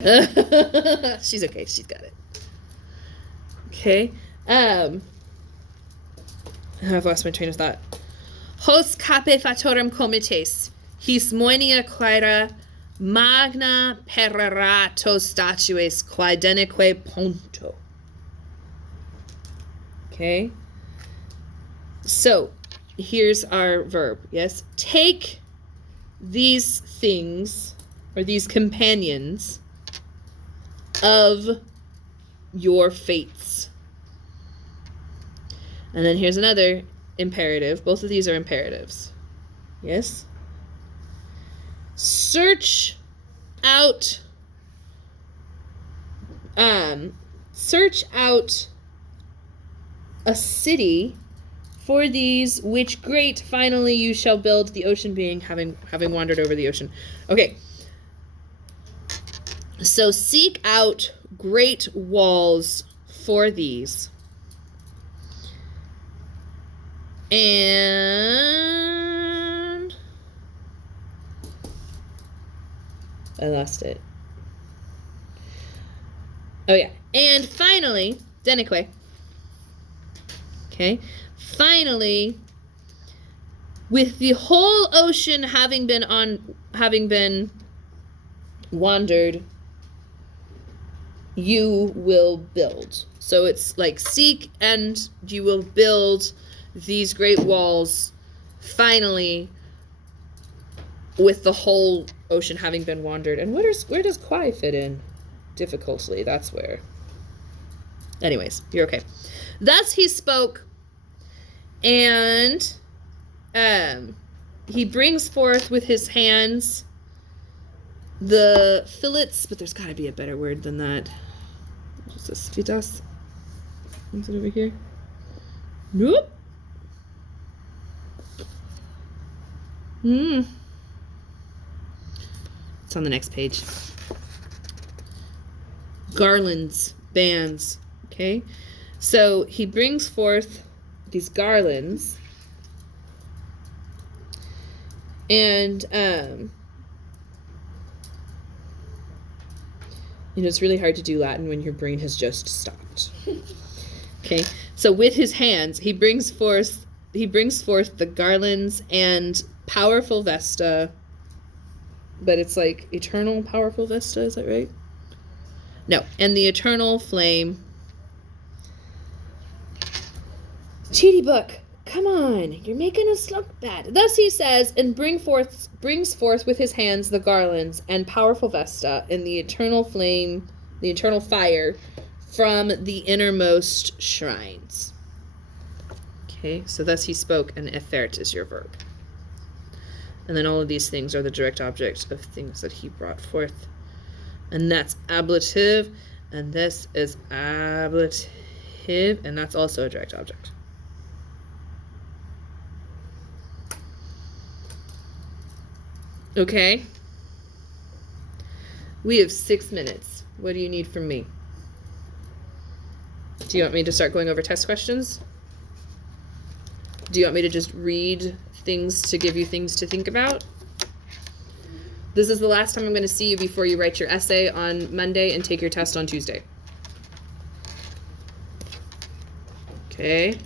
She's okay. She's got it. Okay. I've lost my train of thought. Hos cape fatorem comites, his moenia quaera magna pererato statues quae deneque ponto. Okay. So, here's our verb, yes? Take these things, or these companions, of your fates. And then here's another imperative. Both of these are imperatives. Yes? Search out a city for these which great finally you shall build, the ocean being having wandered over the ocean. Okay. So seek out great walls for these. And I lost it. Oh yeah. And finally, Denique. Okay. Finally, with the whole ocean having been wandered, you will build. So it's like seek and you will build these great walls finally with the whole ocean having been wandered. And where does quai fit in? Difficultly, that's where. Anyways, you're okay. Thus he spoke, and he brings forth with his hands the fillets, but there's got to be a better word than that. What's this? Fitas? Is it over here? Nope. It's on the next page. Garlands, bands. Okay, so he brings forth these garlands, and it's really hard to do Latin when your brain has just stopped. Okay, so with his hands he brings forth the garlands and powerful vesta, but it's like eternal powerful vesta, is that right? No, and the eternal flame. Cheaty book, come on, you're making us look bad. Thus he says, and brings forth with his hands the garlands and powerful vesta and the eternal flame, the eternal fire from the innermost shrines. Okay, so thus he spoke, and effert is your verb. And then all of these things are the direct object of things that he brought forth. And that's ablative, and this is ablative, and that's also a direct object. Okay. We have 6 minutes. What do you need from me? Do you want me to start going over test questions? Do you want me to just read things to give you things to think about? This is the last time I'm going to see you before you write your essay on Monday and take your test on Tuesday. Okay.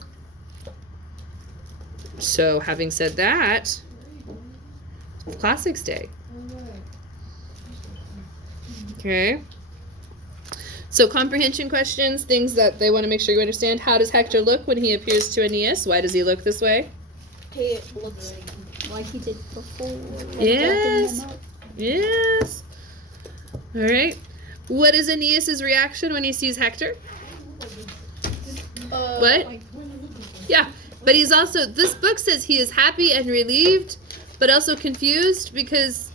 So, having said that, Classics Day. Okay. So, comprehension questions, things that they want to make sure you understand. How does Hector look when he appears to Aeneas? Why does he look this way? He looks like he did before. Yes. Yes. All right. What is Aeneas's reaction when he sees Hector? What? Yeah. But he's also, this book says he is happy and relieved, but also confused because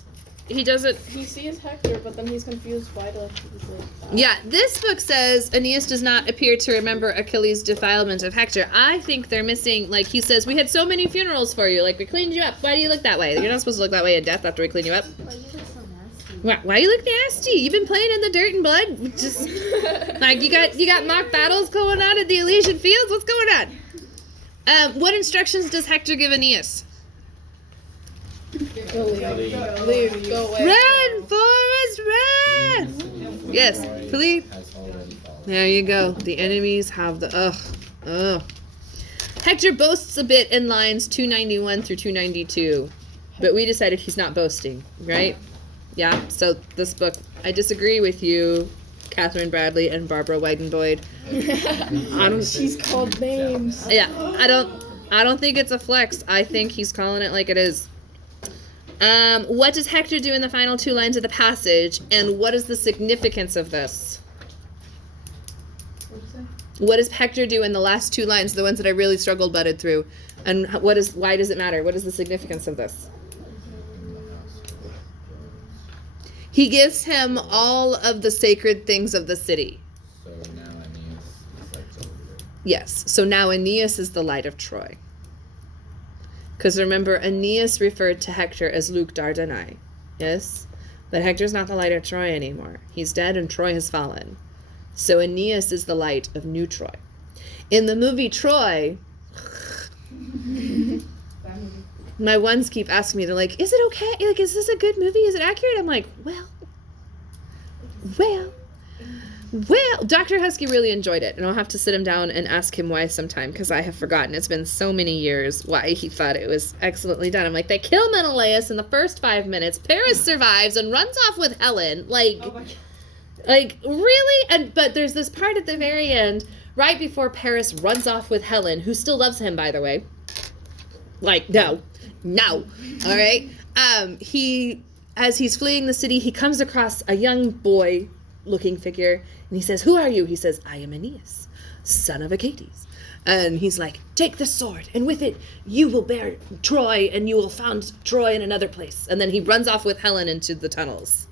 he doesn't. He sees Hector, but then he's confused why the. Yeah, this book says Aeneas does not appear to remember Achilles' defilement of Hector. I think they're missing, like he says, we had so many funerals for you, like we cleaned you up. Why do you look that way? You're not supposed to look that way in death after we clean you up. Why you look so nasty? Why you look nasty? You've been playing in the dirt and blood. Just like you got mock battles going on at the Elysian Fields. What's going on? What instructions does Hector give Aeneas? Leave, go away. Run, Forrest, run! Yes, flee. Has already fallen. There you go. The enemies have the ugh. Hector boasts a bit in lines 291 through 292, but we decided he's not boasting, right? Yeah. So this book, I disagree with you, Catherine Bradley and Barbara Weidenboyd. She's called names. Yeah, I don't think it's a flex. I think he's calling it like it is. What does Hector do in the final 2 lines of the passage, and what is the significance of this? What does Hector do in the last 2 lines, the ones that I really struggled butted through, and why does it matter? What is the significance of this? He gives him all of the sacred things of the city. So now Aeneas is like the leader. Yes, so now Aeneas is the light of Troy. Because remember, Aeneas referred to Hector as Luke Dardani. Yes? But Hector's not the light of Troy anymore. He's dead and Troy has fallen. So Aeneas is the light of New Troy. In the movie Troy, my ones keep asking me, they're like, is it okay? Like, is this a good movie? Is it accurate? I'm like, well, Dr. Husky really enjoyed it, and I'll have to sit him down and ask him why sometime, because I have forgotten. It's been so many years why he thought it was excellently done. I'm like, they kill Menelaus in the first 5 minutes. Paris survives and runs off with Helen. Like, Oh my God. like, really? But there's this part at the very end, right before Paris runs off with Helen, who still loves him, by the way. Like, no, all right? As he's fleeing the city, he comes across a young boy-looking figure, and he says, who are you? He says, I am Aeneas, son of Achates. And he's like, take this sword, and with it, you will bear Troy, and you will found Troy in another place. And then he runs off with Helen into the tunnels.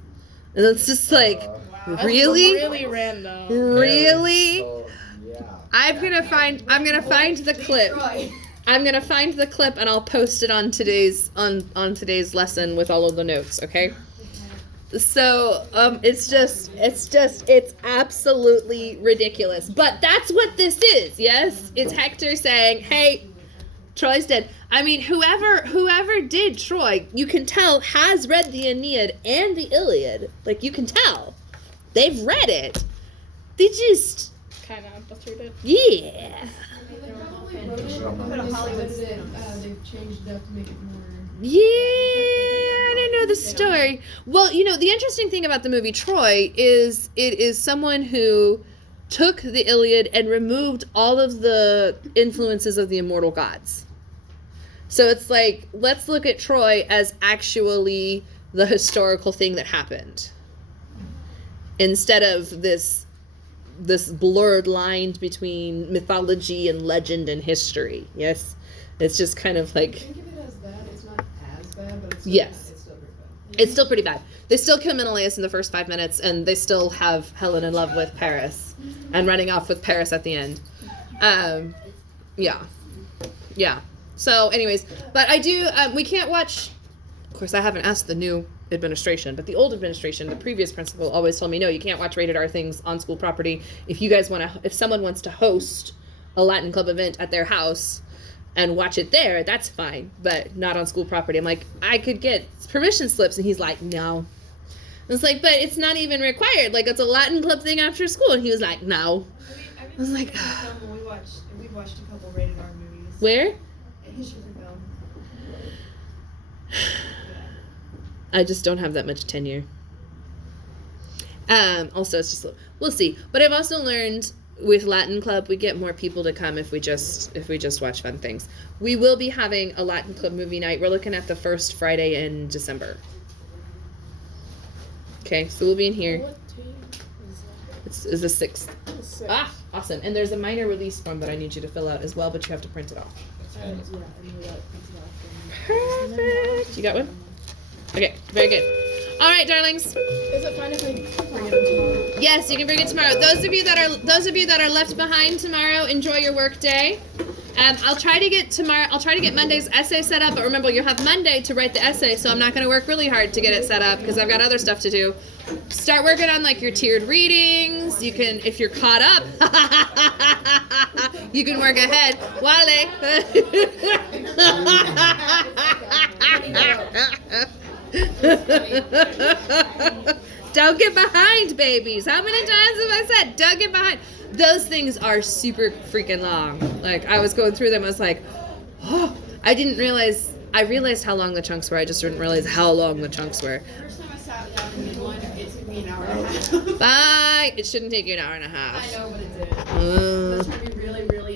And it's just like, really? Really random. Really? So, yeah. I'm gonna find the clip. I'm gonna find the clip and I'll post it on today's lesson with all of the notes, okay? So it's absolutely ridiculous. But that's what this is, yes? It's Hector saying, hey, Troy's dead. I mean, whoever did Troy, you can tell, has read the Aeneid and the Iliad. Like, you can tell. They've read it. They just, Kind of butchered it. yeah. They've changed it up to make it more. Yeah, I didn't know the story. Well, the interesting thing about the movie Troy is it is someone who took the Iliad and removed all of the influences of the immortal gods. So it's like, let's look at Troy as actually the historical thing that happened, instead of this blurred line between mythology and legend and history. Yes, it's just kind of like, Think of it as that. It's not as bad, but it's still Yes. It's still pretty bad. it's still pretty bad. They still kill Menelaus in the first 5 minutes, and they still have Helen in love with Paris and running off with Paris at the end. Yeah. So anyways, but I do, we can't watch, of course I haven't asked the new administration, but the old administration, the previous principal always told me, no, you can't watch rated R things on school property. If someone wants to host a Latin club event at their house and watch it there, that's fine, but not on school property. I'm like, I could get permission slips, and he's like, no. I was like, but it's not even required. Like, it's a Latin club thing after school, and he was like, no. I was like, we watched a couple rated R movies. where? History for film. I just don't have that much tenure. Also, it's just, we'll see. But I've also learned with Latin Club, we get more people to come if we just watch fun things. We will be having a Latin Club movie night. We're looking at the first Friday in December. Okay, so we'll be in here. What day is It's the 6th. that? The sixth. Ah, awesome. And there's a minor release form that I need you to fill out as well, but you have to print it off. Yeah, I know that. Perfect. You got one? Okay, very good. All right, darlings. Is it fine if we bring it up tomorrow? Yes, you can bring it tomorrow. Those of you that are left behind tomorrow, enjoy your work day. I'll try to get Monday's essay set up, but remember, you'll have Monday to write the essay, so I'm not going to work really hard to get it set up because I've got other stuff to do. Start working on like your tiered readings. You can, if you're caught up, you can work ahead. Wale. Don't get behind, babies. How many times have I said, don't get behind? Those things are super freaking long. Like, I was going through them. I was like, oh, I realized how long the chunks were. I just didn't realize how long the chunks were. First time I sat down and did one, it took me an hour and a half. Bye. It shouldn't take you an hour and a half. I know, but it did. Uh, That's when we really